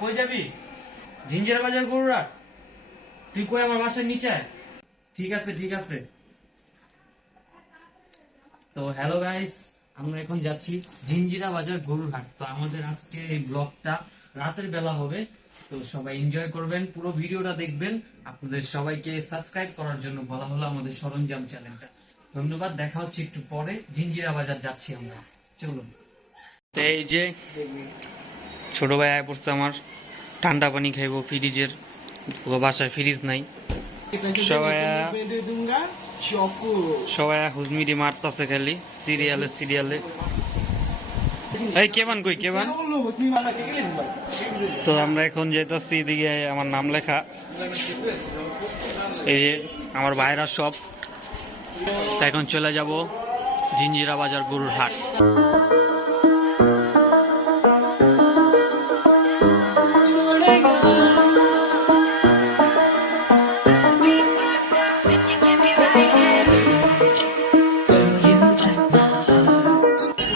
কই যাবি? জিঞ্জিরা বাজার গরুরাট। তুই কই আমার বাসার নিচে আয়। ঠিক আছে ঠিক আছে। তো হ্যালো গাইস, আমরা এখন যাচ্ছি জিঞ্জিরা বাজার গরুরহাট। তো আমাদের আজকে এই ব্লগটা রাতের বেলা হবে, তো সবাই এনজয় করবেন, পুরো ভিডিওটা দেখবেন। আপনাদের সবাইকে সাবস্ক্রাইব করার জন্য বলা হলো আমাদের সরঞ্জাম চ্যানেলটা। ধন্যবাদ, দেখা হচ্ছে একটু পরে। জিঞ্জিরা বাজার যাচ্ছি আমরা, চলুন। এই যে ছোট ভাই আয় পড়ছে আমার, ঠান্ডা পানি খাইবো ফ্রিজের, বাসায় ফ্রিজ নাই। সবাই হুজমিরি মারতাছে খালি সিরিয়ালে। এই কেবান কই কেবান? তো আমরা এখন যেতেছি এদিকে, আমার নাম লেখা, এই যে আমার ভাইরা সব। তা এখন চলে যাব জিঞ্জিরা বাজার গরুর হাট।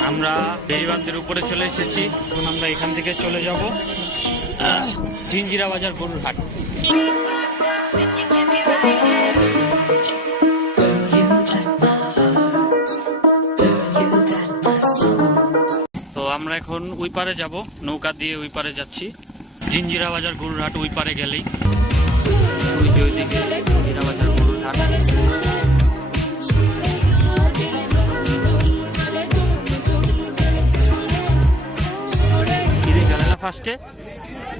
আমরা বেরিবান্ধের উপরে চলে এসেছি, এখন আমরা এখান থেকে চলে যাব জিঞ্জিরা বাজার গরুর হাট। তো আমরা এখন ওই পারে যাব, নৌকা দিয়ে ওই পারে যাচ্ছি। জিঞ্জিরা বাজার গরুর হাট ওই পারে গেলেই ওইদিকে জিঞ্জিরা বাজার গরুর হাট। ফার্স্টে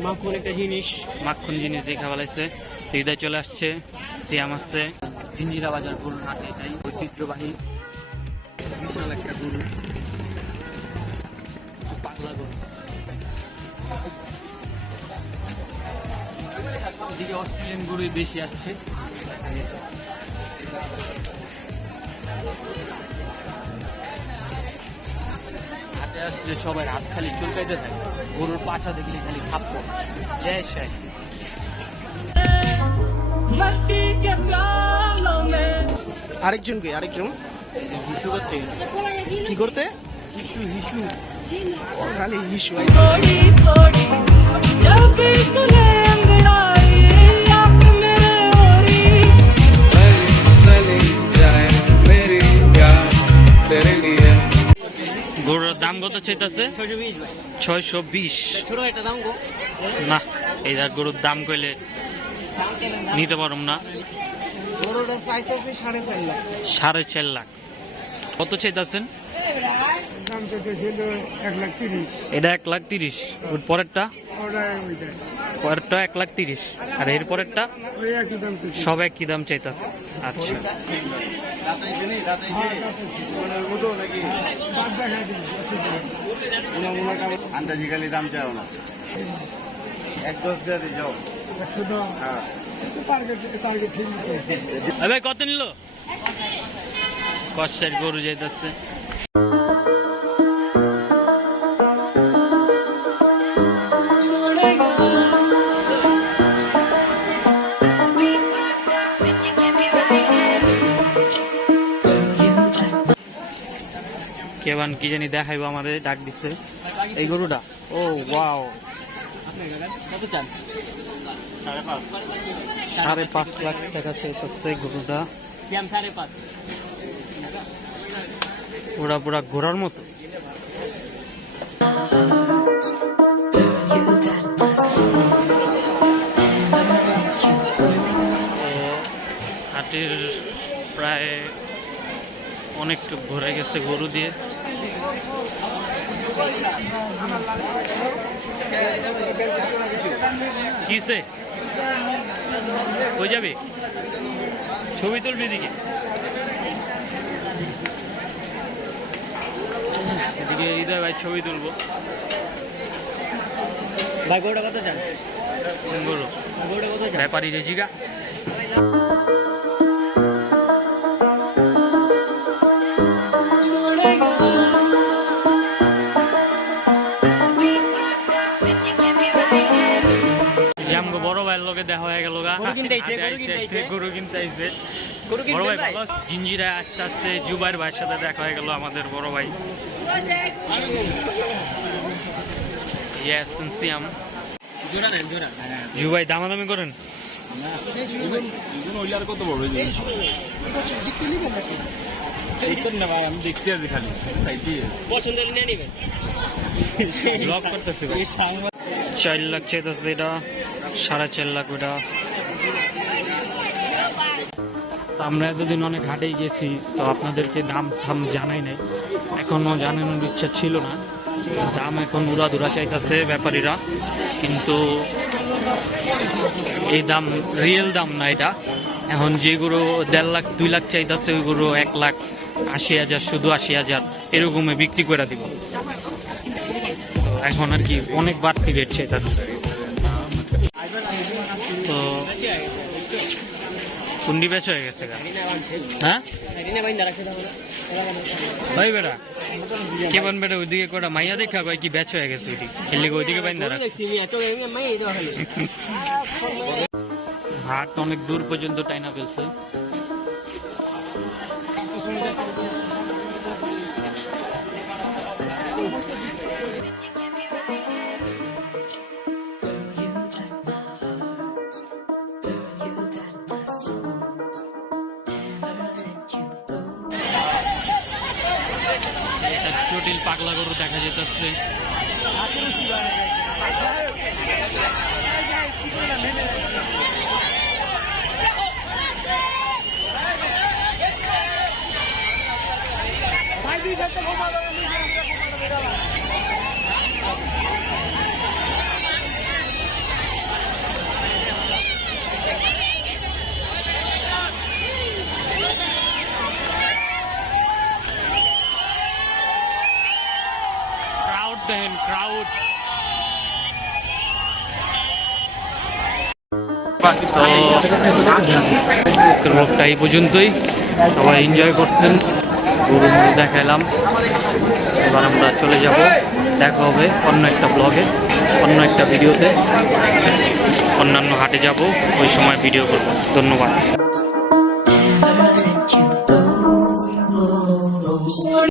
মাখন একটা জিনিস, মাখন জিনিস দেখা ফেলাইছে। হৃদয় চলে আসছে, সিয়াম আসছে। জিঞ্জিরা বাজার গরুর হাটে, এটাই ঐতিহ্যবাহী বিশাল একটা গরু, পাগলা গরু। এদিকে অস্ট্রেলিয়ান গরুই বেশি আসছে। হাতে আসলে সবাই হাত খালি চুলকাইতে থাকে, গরুর পাছা দেখলে খালি খাপ্পো। জয় শাহ। আরেকজন কে? আরেকজন হিসু করতে কি করতে? হিসু খালি হিসু। গরুর দাম কত চাইতেছে? 620। না, এই গরুর দাম কইলে নিতে পারম না। 4.5 লাখ। কত চাইতেছেন? এটা 1,30,000। ওর পরেরটা 1,30,000, আর এর পরেরটা সব একই দাম চাইতেছে। আচ্ছা, আন্দাজি খালি দাম চাও না, 1.10 দিয়ে যাও। ভাই কত নিল? কষের গরু যাইতেছে। কেবান কি জানি দেখাইবো আমাদের, ডাক দিচ্ছে এই গরুটা। ও ওয়াও, কত চান? 5.5 লাখ টাকা চাইতেছে গরুটা। পুরা ঘোরার মতো। হাটের প্রায় অনেকটুকু ঘুরে গেছে গরু দিয়ে। কিসে কই যাবি? ছবি তুলবি দিকে? এদিকে হৃদয় ভাই ছবি তুলবো। ভাই গরুটা কত চান? গরুটা কত চান? ব্যাপারী রেজিগা। বড় ভাইয়ের লোকে দেখা হয়ে গেল, গরু কিনতে আইছে। বড় ভাই ভালো? জিঞ্জিরা আস্তে আস্তে জুবাইর ভাইয়ের সাথে দেখা হয়ে গেল, আমাদের বড় ভাই। সিয়াম জু ভাই দামাদামি করেন। কত বড় না ভাই, আমি দেখতে আছি খালি পছন্দের নিয়ে নেবেন। ব্লগ করতেছে 4 লাখ চাইতেছে এটা, 4.5 লাখ ওটা। তো আমরা এতদিন অনেক হাটেই গেছি, তো আপনাদেরকে দাম থাম জানাই নাই, এখনো জানানোর ইচ্ছা ছিল না। দাম এখন উড়াধুরা চাইতেছে ব্যাপারীরা, কিন্তু এই দাম রিয়েল দাম না এটা। এখন যেগুলো 1.5 লাখ 2 লাখ চাইতেছে ওইগুলো 1,80,000 শুধু 80,000 এরকমে বিক্রি করে দিব। তো এখন আর কি অনেক বাড়তি রেট চাইতেছে। তো কুন্ডি বেচ হয়ে গেছে গা। হ্যাঁ ভাই বেটা কে বান বেটা ওইদিকে কটা মাইয়া দেখা কয় কি বেচ হয়ে গেছে ওইদিকে খেললে ওইদিকে বাইন্দা রাখছে। হাট অনেক দূর পর্যন্ত টাইনা ফেলছে। জটিল পাগলা গরু দেখা যেতেছে। ক্রাউড দেখেন, ক্রাউড। তো ব্লগটা এই পর্যন্তই, সবাই এনজয় করছেন, গরু মরু দেখাইলাম। এবার আমরা চলে যাব, দেখা হবে অন্য একটা ব্লগে, অন্য একটা ভিডিওতে, অন্যান্য হাটে যাব, ওই সময় ভিডিও করব। ধন্যবাদ।